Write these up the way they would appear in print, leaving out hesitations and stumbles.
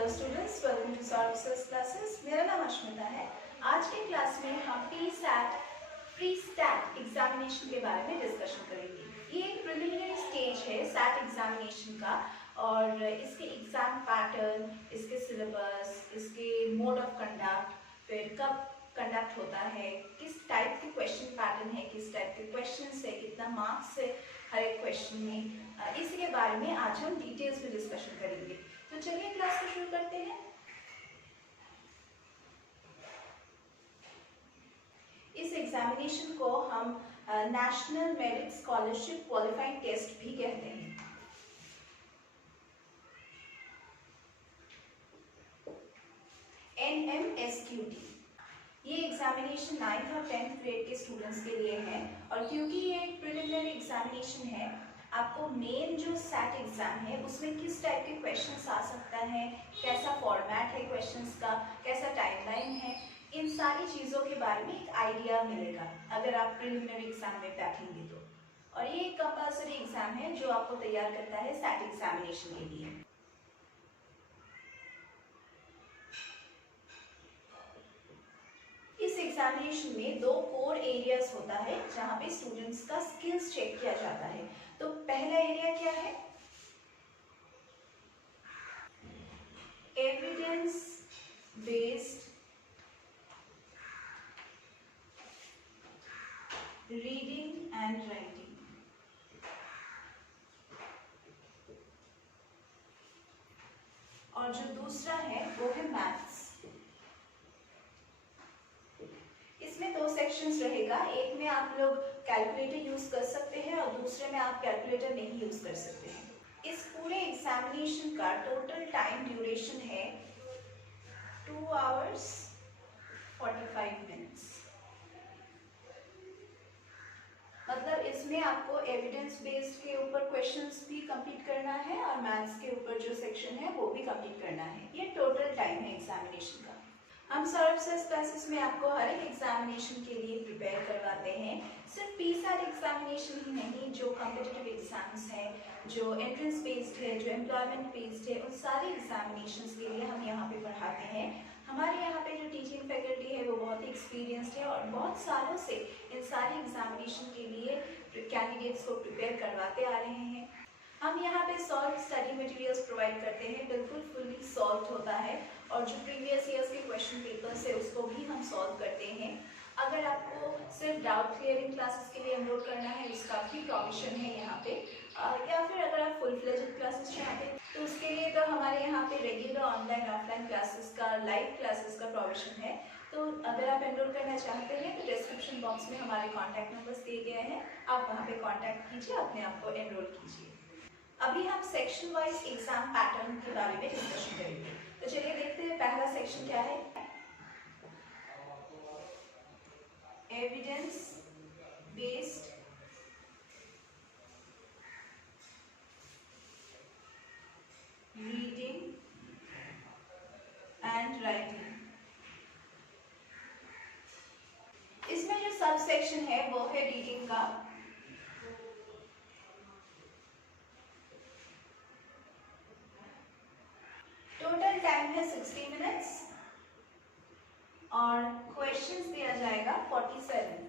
Hello students, welcome to Saurabh sir's classes. मेरा नाम अश्मिता है। आज के क्लास में हम पीसैट प्री स्टैट एग्जामिनेशन के बारे में डिस्कशन करेंगे। ये एक प्रिलिमिनरी स्टेज है सैट एग्जामिनेशन का और इसके एग्जाम पैटर्न, इसके सिलेबस, इसके मोड ऑफ कंडक्ट, फिर कब कंडक्ट होता है, किस टाइप के क्वेश्चन पैटर्न है, किस टाइप के क्वेश्चन है, कितना मार्क्स है हर एक क्वेश्चन में, इसी के बारे में आज हम डिटेल्स में डिस्कशन करेंगे। तो चलिए क्लास को शुरू करते हैं। इस एग्जामिनेशन को हम national merit scholarship qualifying test भी कहते हैं। NMSQT ये एग्जामिनेशन 9th और 10th ग्रेड के स्टूडेंट्स के लिए है और क्योंकि ये एक प्रिलिमिनरी एग्जामिनेशन है, आपको मेन जो सैट एग्जाम है उसमें किस टाइप के क्वेश्चंस आ सकता है, कैसा फॉर्मेट है क्वेश्चंस का, कैसा टाइमलाइन है, इन सारी चीज़ों के बारे में एक आइडिया मिलेगा अगर आप प्रिलिमिनरी एग्जाम में बैठेंगे तो। और ये एक कंपल्सरी एग्जाम है जो आपको तैयार करता है सैट एग्जामिनेशन के लिए। इस एग्जामिनेशन में दो कोर एरियाज होता है जहाँ पे स्टूडेंट्स का स्किल्स चेक किया जाता है। तो पहला एरिया क्या है? Evidence based reading and writing. और जो दूसरा है वो है मैथ्स। इसमें दो सेक्शंस रहेगा, एक में आप लोग कैलकुलेटर यूज कर सकते हैं और दूसरे में आप कैलकुलेटर नहीं यूज कर सकते हैं। इस पूरे एग्जामिनेशन का टोटल टाइम ड्यूरेशन है 2 hours 45 minutes। मतलब इसमें आपको एविडेंस बेस्ड के ऊपर क्वेश्चंस भी कंप्लीट करना है और मैथ्स के ऊपर जो सेक्शन है वो भी कंप्लीट करना है। ये टोटल टाइम है एग्जामिनेशन का। हम सौरभ सर्स क्लासेस में आपको हर एक एग्जामिनेशन के लिए प्रिपेयर करवाते हैं। सिर्फ पीसैट एग्जामिनेशन ही नहीं, जो कॉम्पिटिटिव एग्जाम्स हैं, जो एंट्रेंस बेस्ड है, जो एम्प्लॉयमेंट बेस्ड है, उन सारे एग्जामिनेशंस के लिए हम यहाँ पे पढ़ाते हैं। हमारे यहाँ पे जो टीचिंग फैकल्टी है वो बहुत ही एक्सपीरियंस्ड है और बहुत सालों से इन सारे एग्जामिनेशन के लिए कैंडिडेट्स को प्रिपेयर करवाते आ रहे हैं। हम यहाँ पे सॉल्व स्टडी मटेरियल्स प्रोवाइड करते हैं, बिल्कुल फुली सॉल्व होता है और जो प्रीवियस ईयर्स के क्वेश्चन पेपर्स है उसको भी हम सॉल्व करते हैं। अगर आपको सिर्फ डाउट क्लियरिंग क्लासेस के लिए एनरोल करना है उसका भी प्रोविजन है यहाँ पे, या फिर अगर आप फुल फ्लेज्ड क्लासेस चाहते हैं तो उसके लिए तो हमारे यहाँ पे रेगुलर ऑनलाइन ऑफलाइन क्लासेस का, लाइव क्लासेस का प्रोविजन है। तो अगर आप एनरोल करना चाहते हैं तो डिस्क्रिप्शन बॉक्स में हमारे कॉन्टैक्ट नंबर्स दिए गए हैं, आप वहाँ पे कॉन्टैक्ट कीजिए, अपने आप को एनरोल कीजिए। अभी हम सेक्शन वाइज एग्जाम पैटर्न के बारे में डिस्कशन करेंगे। तो चलिए देखते हैं पहला सेक्शन क्या है। Evidence based reading and writing. इसमें जो सब सेक्शन है वो है रीडिंग का। टोटल टाइम है 60 मिनट्स और क्वेश्चंस दिया जाएगा 47।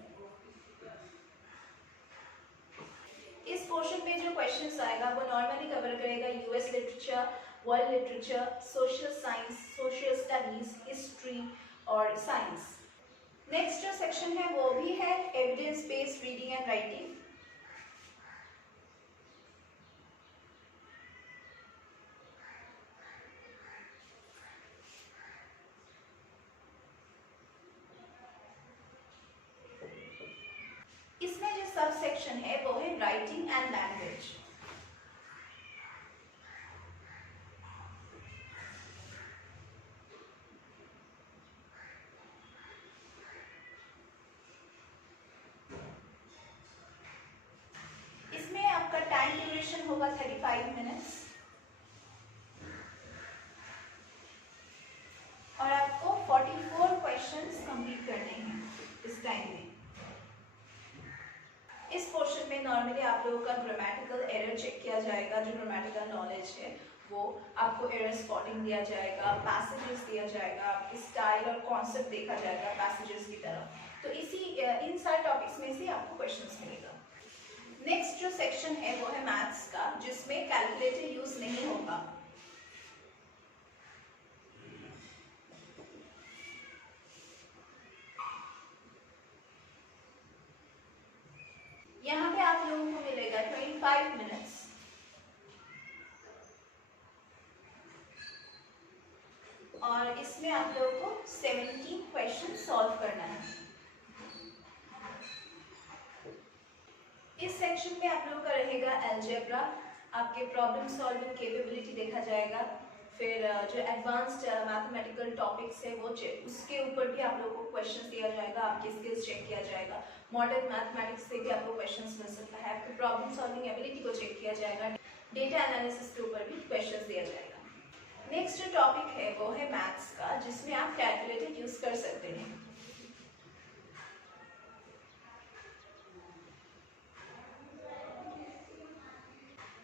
इस पोर्शन में जो क्वेश्चंस आएगा वो नॉर्मली कवर करेगा US literature, world literature, social science, social studies, history और साइंस। नेक्स्ट जो सेक्शन है वो भी है evidence based reading and writing. इसमें जो सब सेक्शन है वो है राइटिंग एंड लैंग्वेज। इसमें आपका टाइम ड्यूरेशन होगा 35 मिनट्स और आपको 44 क्वेश्चंस कंप्लीट करने हैं इस टाइम में। इस पोर्शन में नॉर्मली आप लोगों का ग्रामेटिकल एरर चेक किया जाएगा, जो ग्रामेटिकल नॉलेज है वो आपको एरर स्पॉटिंग दिया जाएगा, पैसेजेस दिया जाएगा, आपकी स्टाइल और कॉन्सेप्ट देखा जाएगा पैसेजेस की तरफ। तो इन सारे टॉपिक्स में से आपको क्वेश्चंस मिलेगा। नेक्स्ट जो सेक्शन है वो है मैथ्स का, जिसमें कैलकुलेटर यूज नहीं होगा। यहाँ पे आप लोगों को मिलेगा 25 मिनट्स। और इसमें आप लोगों को 17 क्वेश्चन सॉल्व करना है। इस सेक्शन में आप लोगों का रहेगा अलजेब्रा, आपके प्रॉब्लम सॉल्विंग कैपेबिलिटी देखा जाएगा, फिर जो एडवांस्ड मैथमेटिकल टॉपिक्स है वो उसके ऊपर भी आप लोगों को क्वेश्चंस दिया जाएगा, आपकी स्किल्स चेक किया जाएगा। मॉडर्न मैथमेटिक्स से भी आपको क्वेश्चंस मिल सकता है, आपकी प्रॉब्लम सॉल्विंग एबिलिटी को चेक किया जाएगा, डेटा एनालिसिस के ऊपर भी क्वेश्चंस दिया जाएगा। नेक्स्ट जो टॉपिक है वो है मैथ्स का, जिसमें आप कैलकुलेटर यूज कर सकते हैं।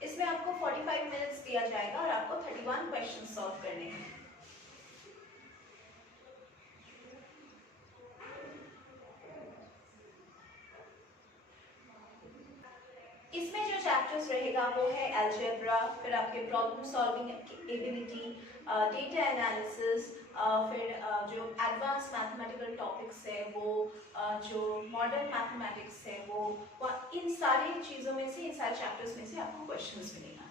इसमें आपको 45 मिनट्स दिया जाएगा और आपको 31 क्वेश्चन सॉल्व करने हैं। इसमें जो चैप्टर्स रहेगा वो है अलजेब्रा, फिर आपके problem solving ability, data analysis, फिर जो एडवांस मैथमेटिकल टॉपिक्स है वो, जो मॉडर्न मैथमेटिक्स है वो, इन सारी चीज़ों में से, इन सारे चैप्टर्स में से आपको क्वेश्चंस मिलेगा।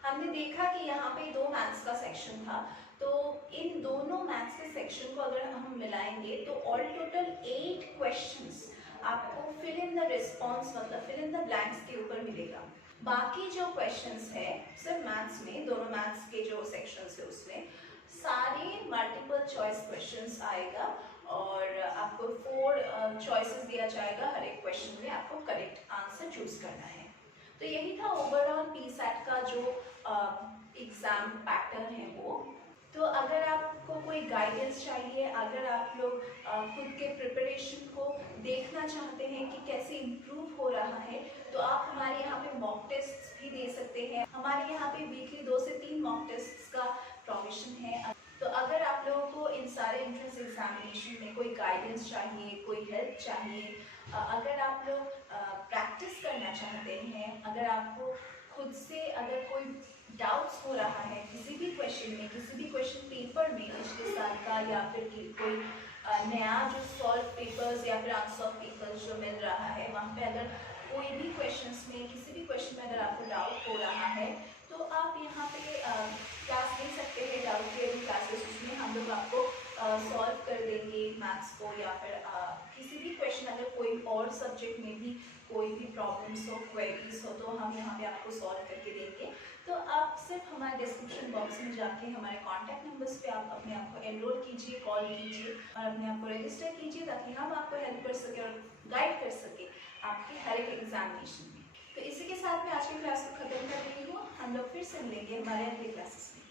हमने देखा कि यहाँ पे 2 मैथ्स का सेक्शन था, तो इन दोनों मैथ्स के सेक्शन को अगर हम मिलाएंगे तो ऑल टोटल 8 क्वेश्चंस आपको फिल इन द रिस्पॉन्स, मतलब फिल इन द ब्लैंक्स के ऊपर मिलेगा। बाकी जो क्वेश्चंस है सिर्फ मैथ्स में, दोनों मैथ्स के जो सेक्शंस है उसमें सारे मल्टीपल चॉइस क्वेश्चंस आएगा और आपको 4 चॉइसेस दिया जाएगा, हर एक क्वेश्चन में आपको करेक्ट आंसर चूज करना है। तो यही था ओवरऑल पीसैट का जो एग्ज़ाम पैटर्न है वो। तो अगर आपको कोई गाइडेंस चाहिए, अगर आप लोग खुद के प्रिपरेशन को देखना चाहते हैं कि कैसे इम्प्रूव हो रहा है, तो आप हमारे यहाँ पे मॉक टेस्ट भी दे सकते हैं। हमारे यहाँ पे वीकली 2 से 3 मॉक टेस्ट का प्रोविजन है। तो अगर आप लोगों को इन सारे एंट्रेंस एग्जामिनेशन में कोई गाइडेंस चाहिए, कोई हेल्प चाहिए, अगर आप लोग प्रैक्टिस करना चाहते हैं, अगर आपको खुद से अगर कोई डाउट्स हो रहा है किसी भी क्वेश्चन में, किसी भी क्वेश्चन पेपर में पिछले साल का, या फिर कोई नया जो सॉल्व पेपर्स या फिर अनसॉल्व पेपर्स जो मिल रहा है, वहाँ पे अगर कोई भी क्वेश्चंस में, किसी भी क्वेश्चन में अगर आपको डाउट हो रहा है तो आप यहाँ पे क्लास ले सकते हैं, डाउट क्लियरिंग क्लासेस। उसमें हम लोग आपको सॉल्व कर देंगे मैथ्स को, या फिर किसी भी क्वेश्चन अगर कोई और सब्जेक्ट में भी कोई भी प्रॉब्लम्स हो, क्वेरीज हो, तो हम यहाँ पे आपको सॉल्व करके देंगे। तो आप सिर्फ हमारे डिस्क्रिप्शन बॉक्स में जाके हमारे कॉन्टैक्ट नंबर्स पे आप अपने आप को एनरोल कीजिए, कॉल कीजिए और अपने आप को रजिस्टर कीजिए, ताकि हम आपको हेल्प कर सके और गाइड कर सके आपके हर एक एग्जामिनेशन में। तो इसी के साथ मैं आज की क्लास को खत्म कर रही हूँ। हम लोग फिर से मिलेंगे हमारे अगले क्लासेस में।